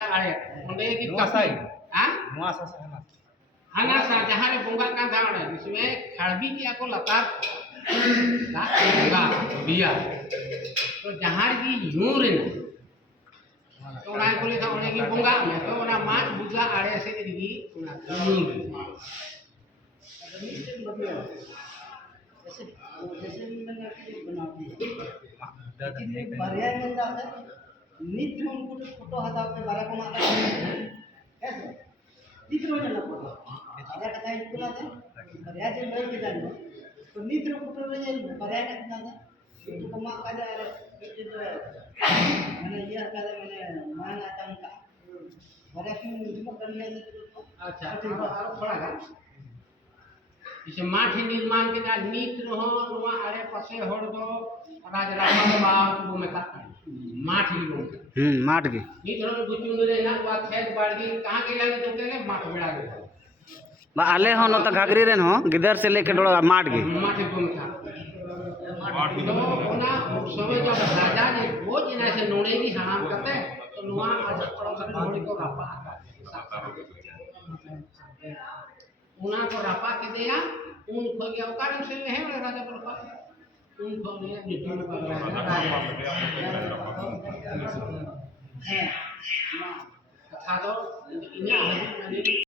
आए ओंडे की कसाई हां हाना सा जहां रे बोंगा का धाण है जिसमें खड़बी किया को लतार दा बोंगा बिया तो जहां की यूर ने तो ना को लेखा ओंडे की बोंगा में तो ना माछ बुजा आड़े से की ना यूर जैसे जैसे मैंने बनाती है लेकिन पर्याय मिल जाता है नित्य उनको फोटो हटा के बारह को माता कैसे नित्य में ना फोटो आधा कथा इनको ना था पर्याय जो नहीं किया ना तो नित्य फोटो में जो पर्याय ना था तो मां का जा मैंने ये हटा मैंने मान आता उनका पर्याय की मुझे कर लिया अच्छा थोड़ा का इसे माठी निर्माण के जा नीत रहो नुआ आड़े पसे होड़ दो राज राजा बात वो में का माठी लो माठ के नीत रहो गुचू रे ना वा खेत बाड़ी कहां के लागे तो के माठ बेड़ा गए बा आले हो न तो घाघरी रेन हो गिदर से लेके डोड़ा माठ के माठी को में का तो ओना समय जब राजा ने भोज ना से नोने की हराम करते तो नुआ आज पड़ो से होड़ी को रापा उना को रापा के दिया उन खो गया कारण से है राजा पर उन खो गया नितिन पर है कथा दो इन्हें मैंने